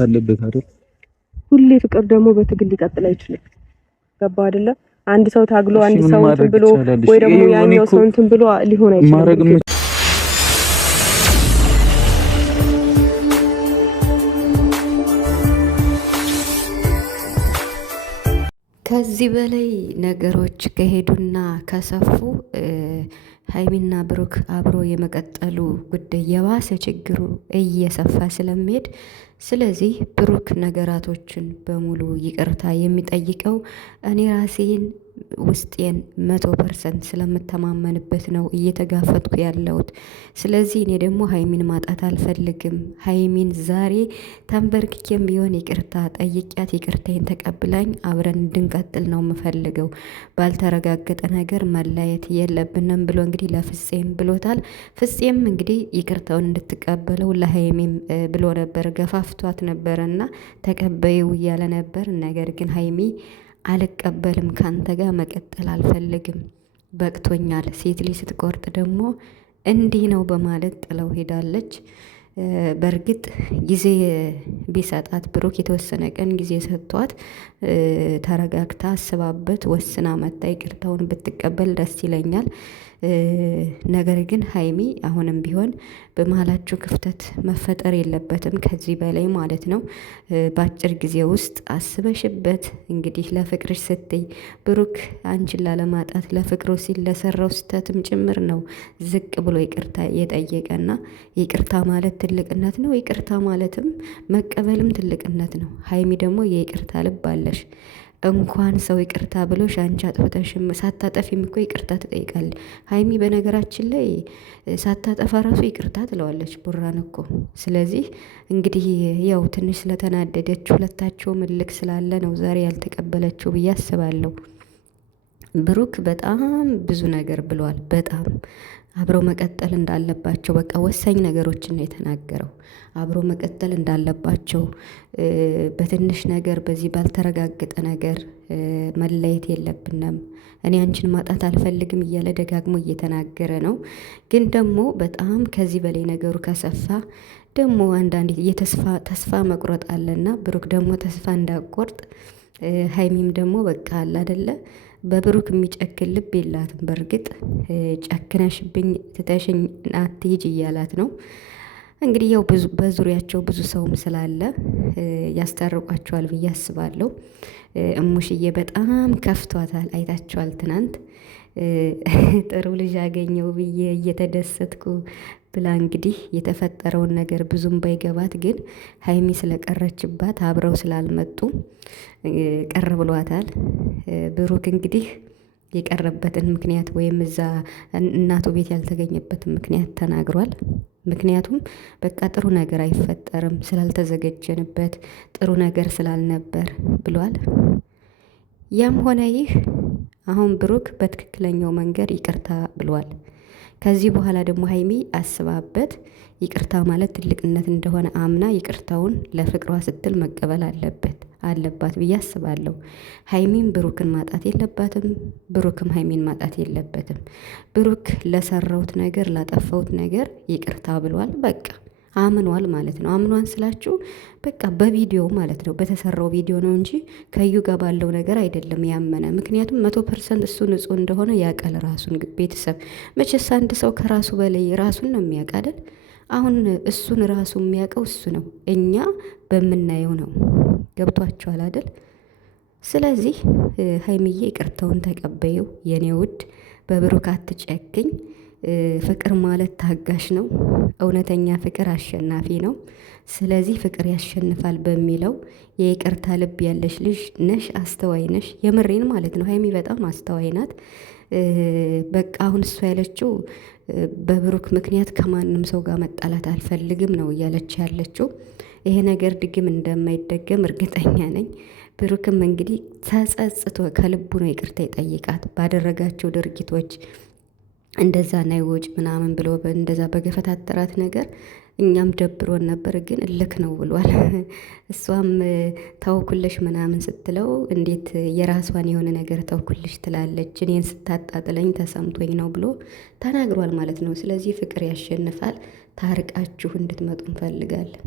አለበት አይደል? ሁሌ ፍቅር ደግሞ በትግል ሊቀጥል አይችልም። ገባ አይደለ? አንድ ሰው ታግሎ አንድ ሰው እንትን ብሎ ወይ ደግሞ ያኛው ሰው እንትን ብሎ ሊሆን አይችልም። ከዚህ በላይ ነገሮች ከሄዱና ከሰፉ ሀይሚና ብሩክ አብሮ የመቀጠሉ ጉዳይ የባሰ ችግሩ እየሰፋ ስለሚሄድ፣ ስለዚህ ብሩክ ነገራቶችን በሙሉ ይቅርታ የሚጠይቀው እኔ ራሴን ውስጤን 100% ስለምተማመንበት ነው እየተጋፈጥኩ ያለሁት። ስለዚህ እኔ ደግሞ ሀይሚን ማጣት አልፈልግም። ሀይሚን ዛሬ ተንበርክኬም ቢሆን ይቅርታ ጠይቂያት ይቅርታዬን ተቀብላኝ አብረን እንድንቀጥል ነው የምፈልገው። ባልተረጋገጠ ነገር መለያየት የለብንም ብሎ እንግዲህ ለፍፄም ብሎታል። ፍፄም እንግዲህ ይቅርታውን እንድትቀበለው ለሀይሚም ብሎ ነበር፣ ገፋፍቷት ነበረና ተቀበዩ እያለ ነበር። ነገር ግን ሀይሚ አልቀበልም፣ ካንተ ጋር መቀጠል አልፈልግም፣ በቅቶኛል፣ ሴት ልጅ ስትቆርጥ ደግሞ እንዲህ ነው በማለት ጥለው ሄዳለች። በእርግጥ ጊዜ ቢሰጣት ብሩክ የተወሰነ ቀን ጊዜ ሰጥቷት ተረጋግታ አስባበት ወስና መታ ይቅርታውን ብትቀበል ደስ ይለኛል። ነገር ግን ሀይሚ አሁንም ቢሆን በመሀላችሁ ክፍተት መፈጠር የለበትም ከዚህ በላይ ማለት ነው። በአጭር ጊዜ ውስጥ አስበሽበት እንግዲህ ለፍቅርሽ ስትይ ብሩክ አንቺን ላለማጣት ለፍቅሩ ሲል ለሰራው ስህተትም ጭምር ነው ዝቅ ብሎ ይቅርታ የጠየቀና ይቅርታ ማለት ትልቅነት ነው። ይቅርታ ማለትም መቀበልም ትልቅነት ነው። ሀይሚ ደግሞ የይቅርታ ልብ አለሽ። እንኳን ሰው ይቅርታ ብሎሽ አንቺ አጥፍተሽም ሳታጠፊም እኮ ይቅርታ ትጠይቃለች ሀይሚ። በነገራችን ላይ ሳታጠፋ ራሱ ይቅርታ ትለዋለች ቡራን እኮ። ስለዚህ እንግዲህ ያው ትንሽ ስለተናደደች ሁለታቸውም እልክ ስላለ ነው ዛሬ ያልተቀበለችው ብዬ አስባለሁ። ብሩክ በጣም ብዙ ነገር ብሏል። በጣም አብረው መቀጠል እንዳለባቸው በቃ ወሳኝ ነገሮችን ነው የተናገረው። አብረው መቀጠል እንዳለባቸው በትንሽ ነገር በዚህ ባልተረጋገጠ ነገር መለየት የለብንም፣ እኔ አንቺን ማጣት አልፈልግም እያለ ደጋግሞ እየተናገረ ነው። ግን ደግሞ በጣም ከዚህ በላይ ነገሩ ከሰፋ ደግሞ አንዳንዴ ተስፋ መቁረጥ አለና ብሩክ ደግሞ ተስፋ እንዳቆርጥ ሀይሚም ደግሞ በቃ አለ አይደለ በብሩክ የሚጨክን ልብ የላትም። በእርግጥ ጨክነሽብኝ ትተሽኝ አትሂጅ እያላት ነው። እንግዲህ ያው በዙሪያቸው ብዙ ሰውም ስላለ ያስታርቋቸዋል ብዬ አስባለሁ። እሙሽዬ በጣም ከፍቷታል፣ አይታችኋል ትናንት ጥሩ ልጅ አገኘው ብዬ እየተደሰትኩ ብላ እንግዲህ የተፈጠረውን ነገር ብዙም ባይገባት ግን ሀይሚ ስለቀረችባት አብረው ስላልመጡ ቀር ብሏታል። ብሩክ እንግዲህ የቀረበትን ምክንያት ወይም እዛ እናቱ ቤት ያልተገኘበትን ምክንያት ተናግሯል። ምክንያቱም በቃ ጥሩ ነገር አይፈጠርም ስላልተዘጋጀንበት ጥሩ ነገር ስላልነበር ብሏል። ያም ሆነ ይህ አሁን ብሩክ በትክክለኛው መንገድ ይቅርታ ብሏል። ከዚህ በኋላ ደግሞ ሀይሚ አስባበት ይቅርታ ማለት ትልቅነት እንደሆነ አምና ይቅርታውን ለፍቅሯ ስትል መቀበል አለባት ብዬ አስባለሁ። ሀይሚን ብሩክን ማጣት የለባትም፣ ብሩክም ሀይሚን ማጣት የለበትም። ብሩክ ለሰራውት ነገር ላጠፋውት ነገር ይቅርታ ብሏል። በቃ አምኗል ማለት ነው። አምኗን ስላችሁ በቃ በቪዲዮ ማለት ነው፣ በተሰራው ቪዲዮ ነው እንጂ ከዩ ጋር ባለው ነገር አይደለም ያመነ። ምክንያቱም 100% እሱ ንጹህ እንደሆነ ያውቃል ራሱን። ቤተሰብ መቼስ አንድ ሰው ከራሱ በላይ ራሱን ነው የሚያውቅ አይደል? አሁን እሱን ራሱ የሚያውቀው እሱ ነው፣ እኛ በምናየው ነው። ገብቷቸዋል አይደል? ስለዚህ ሀይሚዬ ይቅርታውን ተቀበየው የኔ ውድ፣ በብሩክ አትጨክኝ። ፍቅር ማለት ታጋሽ ነው። እውነተኛ ፍቅር አሸናፊ ነው። ስለዚህ ፍቅር ያሸንፋል በሚለው የይቅርታ ልብ ያለሽ ልጅ ነሽ፣ አስተዋይ ነሽ። የምሬን ማለት ነው። ሀይሚ በጣም አስተዋይ ናት። በቃ አሁን እሷ ያለችው በብሩክ ምክንያት ከማንም ሰው ጋር መጣላት አልፈልግም ነው እያለች ያለችው። ይሄ ነገር ድግም እንደማይደገም እርግጠኛ ነኝ። ብሩክም እንግዲህ ተጸጽቶ ከልቡ ነው ይቅርታ ይጠይቃት ባደረጋቸው ድርጊቶች እንደዛ ናይ ወጭ ምናምን ብሎ እንደዛ በገፈታተራት ነገር እኛም ደብሮን ነበር፣ ግን እልክ ነው ብሏል። እሷም ተውኩልሽ ምናምን ስትለው እንዴት የራሷን የሆነ ነገር ተውኩልሽ ትላለች፣ እኔን ስታጣጥለኝ ተሰምቶኝ ነው ብሎ ተናግሯል ማለት ነው። ስለዚህ ፍቅር ያሸንፋል። ታርቃችሁ እንድትመጡ እንፈልጋለን።